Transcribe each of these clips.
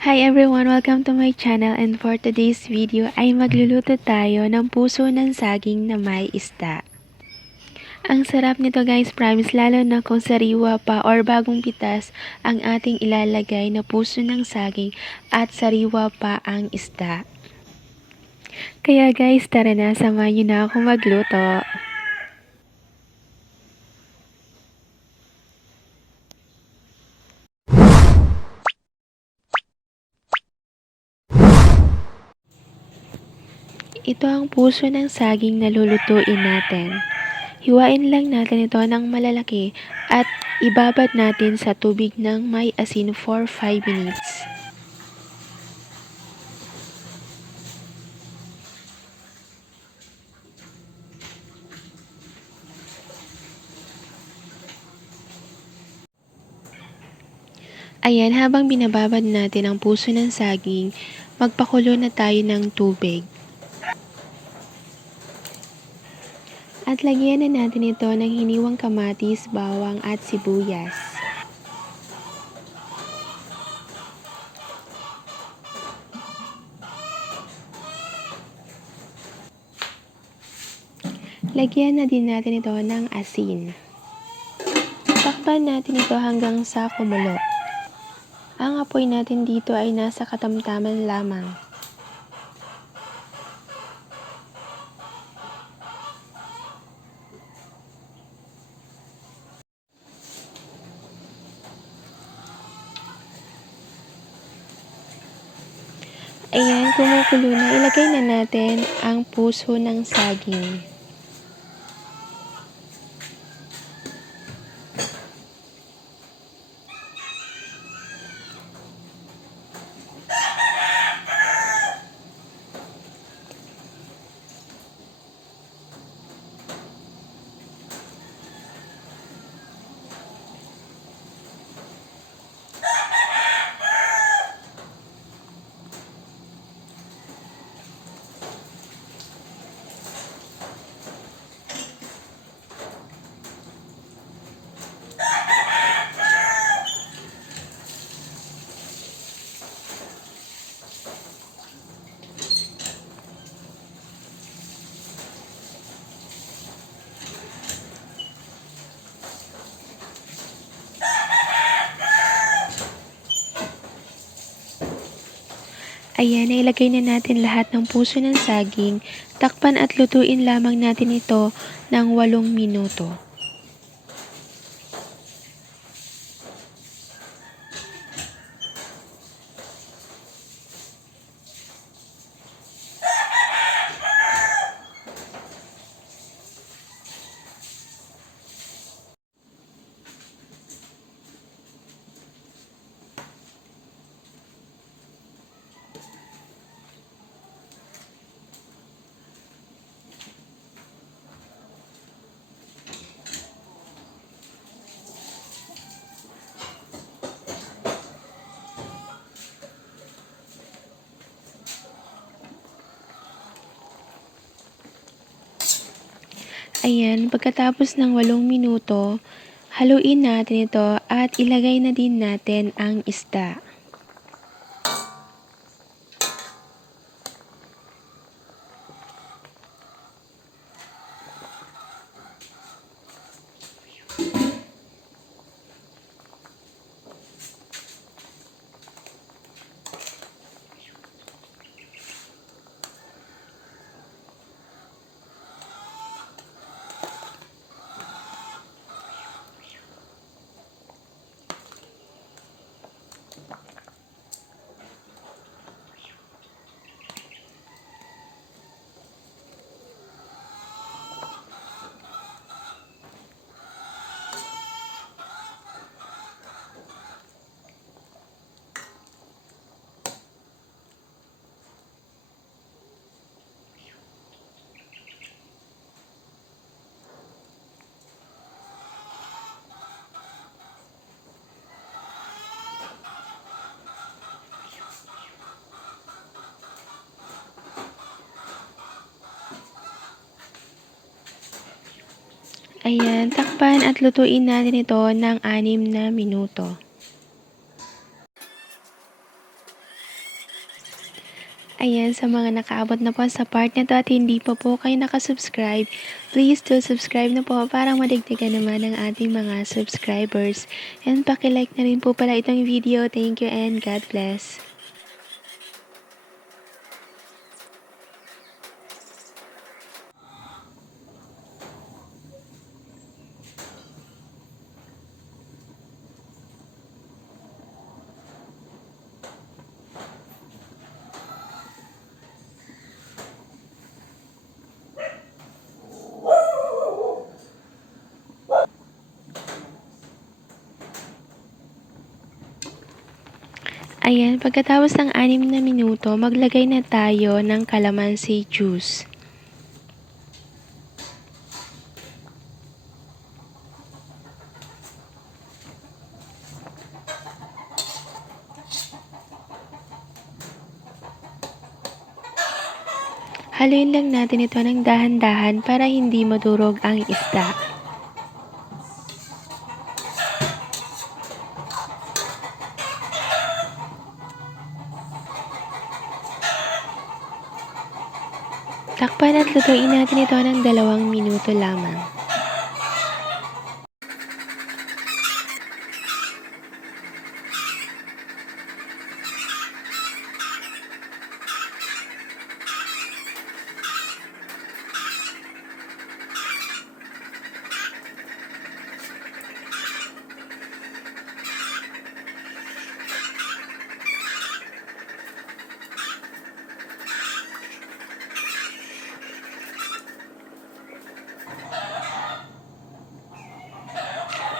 Hi everyone! Welcome to my channel, and for today's video ay magluluto tayo ng puso ng saging na may isda. Ang sarap nito guys, promise, lalo na kung sariwa pa or bagong pitas ang ating ilalagay na puso ng saging at sariwa pa ang isda. Kaya guys, tara na, samahan niyo na ako magluto. Ito ang puso ng saging na lulutuin natin. Hiwain lang natin ito ng malalaki at ibabad natin sa tubig ng may asin for 5 minutes. Ayan, habang binababad natin ang puso ng saging, magpakulo na tayo ng tubig. At lagyan na natin ito ng hiniwang kamatis, bawang at sibuyas. Lagyan na din natin ito ng asin. Takpan natin ito hanggang sa kumulo. Ang apoy natin dito ay nasa katamtaman lamang. Ayan, kumukulo na. Ilagay na natin ang puso ng saging. Ayan, ilagay na natin lahat ng puso ng saging. Takpan at lutuin lamang natin ito ng 8 minuto. Ayan, pagkatapos ng 8 minuto, haluin natin ito at ilagay na din natin ang isda. Ayan, takpan at lutuin natin ito ng 6 na minuto. Ayan, sa mga nakaabot na po sa part na to at hindi pa po kayo nakasubscribe, please do subscribe na po para madagdagan naman ang ating mga subscribers. And pakilike na rin po pala itong video. Thank you and God bless. Ayan, pagkatapos ng 6 na minuto, maglagay na tayo ng calamansi juice. Haluin lang natin ito ng dahan-dahan para hindi madurog ang isda. Takpan at lutuin natin ito ng 2 minuto lamang.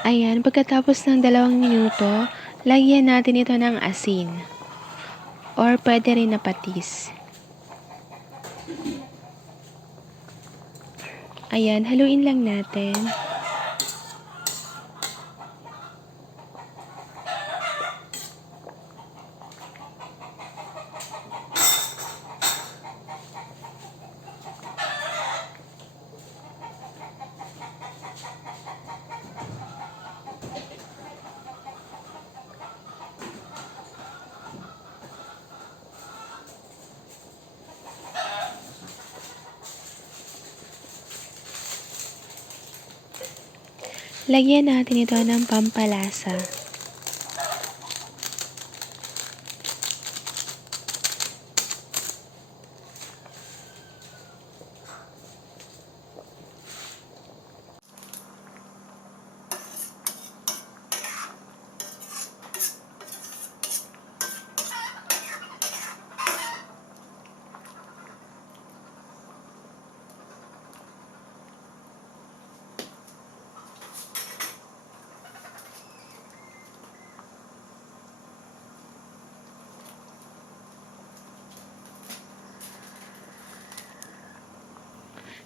Ayan, pagkatapos ng 2 minuto, lagyan natin ito ng asin. Or pwede rin na patis. Ayan, haluin lang natin. Lagyan natin ito ng pampalasa.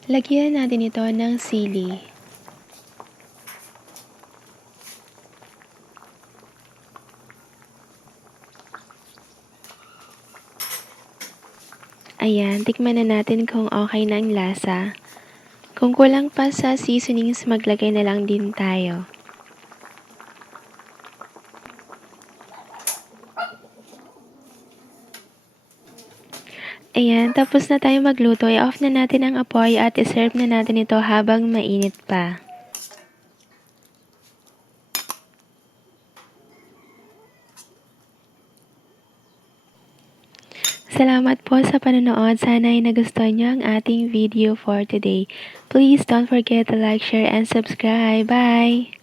Lagyan natin ito ng sili. Ayan, tikman na natin kung okay na ang lasa. Kung kulang pa sa seasonings, maglagay na lang din tayo. Ayan, tapos na tayo magluto. I-off na natin ang apoy at iserve na natin ito habang mainit pa. Salamat po sa panonood. Sana ay nagustuhan niyo ang ating video for today. Please don't forget to like, share, and subscribe. Bye!